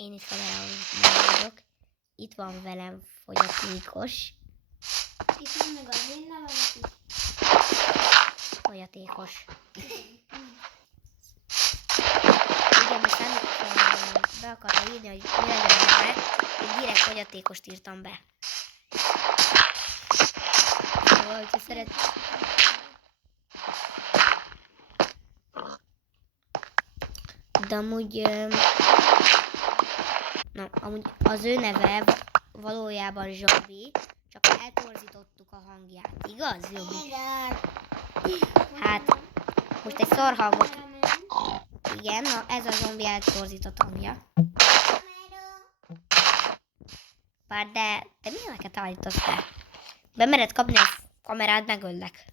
Én is kamerához vagyok. Itt van velem fogyatékos. Itt van meg az én nevemet is. Fogyatékos. Igen, most nem be akartam írni, hogy mi legyen a neve. Én direkt fogyatékost írtam be. Szóval, hogyha de amúgy az ő neve valójában Zsombi, csak eltorzítottuk a hangját, igaz, Zsombi? Igen. Hát, most egy szarhangot, igen, ez a Zsombi eltorzított hangja. Bár de te milyeneket állítasz be? Bemered kapni a kamerát, megöllek.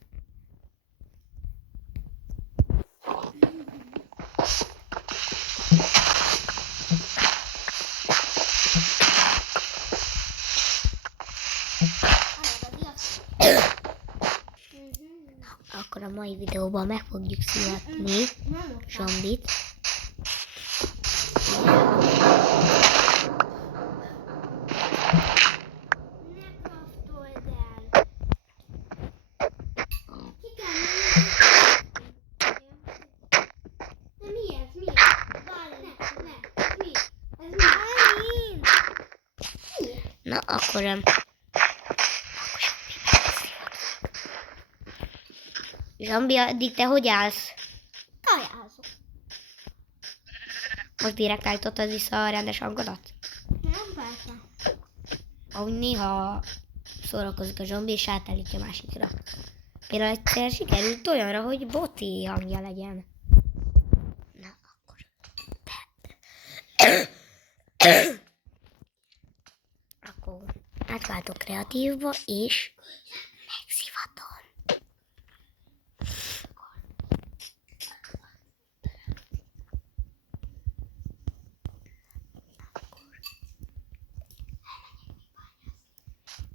Akkor a mai videóban meg fogjuk születni Zsombit. Na, akkor Zsombi, addig te hogy állsz? Kajázok. Most direkt állítottad vissza a rendes hangodat? Nem, persze. Ahogy néha szórakozik a Zsombi, és átállítja másikra. Például egyszer sikerült olyanra, hogy Boti hangja legyen. Na, akkor... Akkor átváltok kreatívba, és megszivatom.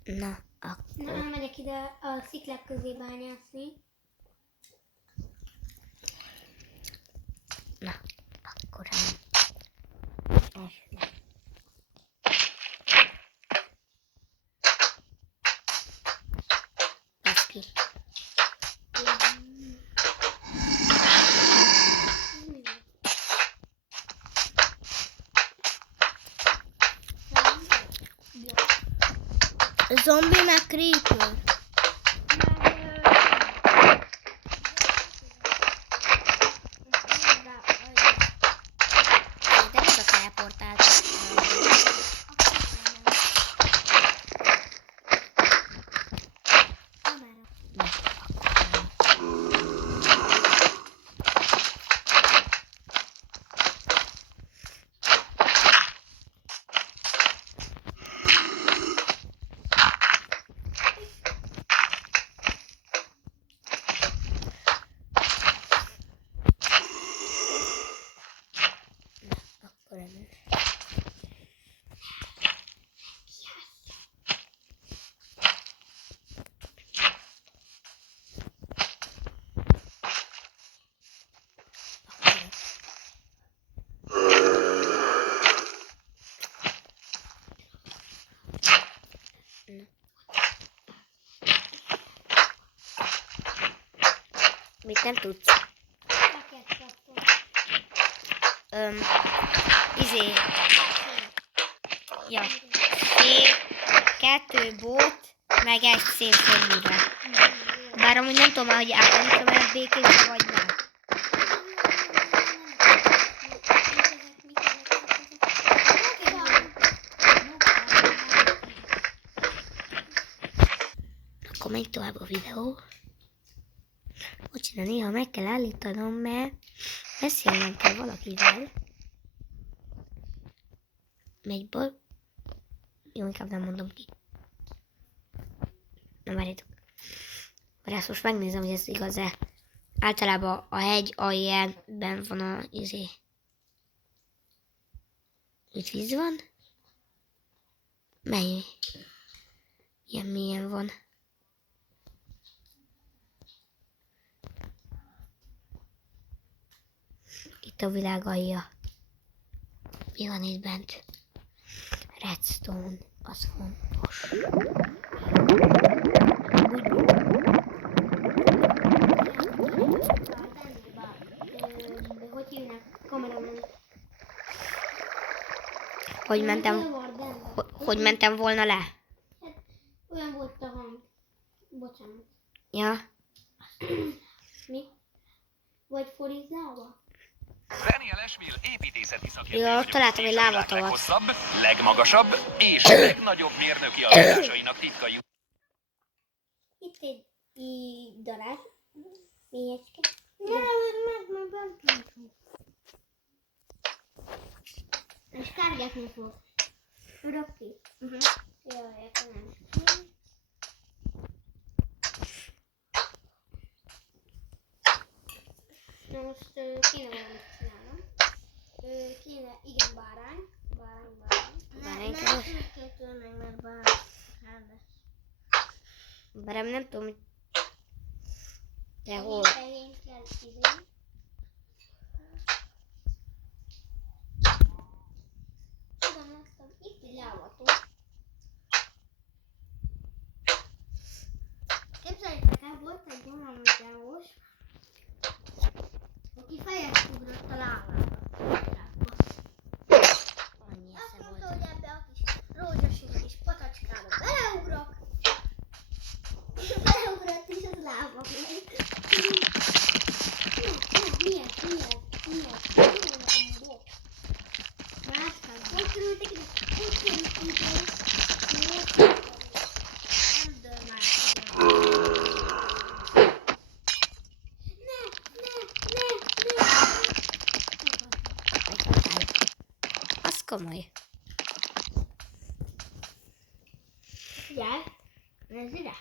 Na, akkor... Na, megyek ide a sziklák közé bányászni. Na, akkor... Baszki. Zombi meg creeper. De ez a teleportált. Mit nem tudsz? Ja. Kettő bót, meg egy szép szombibe. Bár amúgy nem tudom, hogy átállítom el a békésre, vagy nem. Akkor megy tovább a videó. Bocsánat, néha meg kell állítanom, mert beszélnem kell valakivel. Megy bal. Jó, inkább nem mondom ki. Na várjátok. Mert ezt most megnézem, hogy ez igaz-e. Általában a hegy aljánben van a Itt víz van? Mely? Ilyen mélyen van. Itt a világ alja. Mi van itt bent? Redstone, az fontos. Hogy hívnak? Kameraman. Hogy mentem volna le? Hát, olyan volt a hang. Bocsánat. Ja. Mi? Vagy fordítálva? Daniel Ashville építészeti szakértő Ja, vagyok, találtam egy és a világ lávatavat. leghosszabb, legmagasabb és legnagyobb mérnöki alkotásainak titkai. Itt egy darázs. Mélyecske. És kárgátni fog. Örökké. Jaj, értem. Na most kéne valamit csinálnom. Kéne, igen, bárány. Báránykeres. Kettő meg, mert bárány lesz. Bár nem tudom, hogy... De hol? Fején kell izé. Tudom, láttam. Itt egy lávató. Képzeljétek el, volt egy olyan videós, aki fejet ugrott a lávába. Annyi Azt esze mondta, volt. hogy ebbe a kis rózsaszín kis patacskába beleugrok. Beleugrott és az lába volt. Mi ez? A bok. Máskám, hogy kerültek ide? Hogy kerültek ide? Nem dől már Az komoly. Figyelj, nézd ide.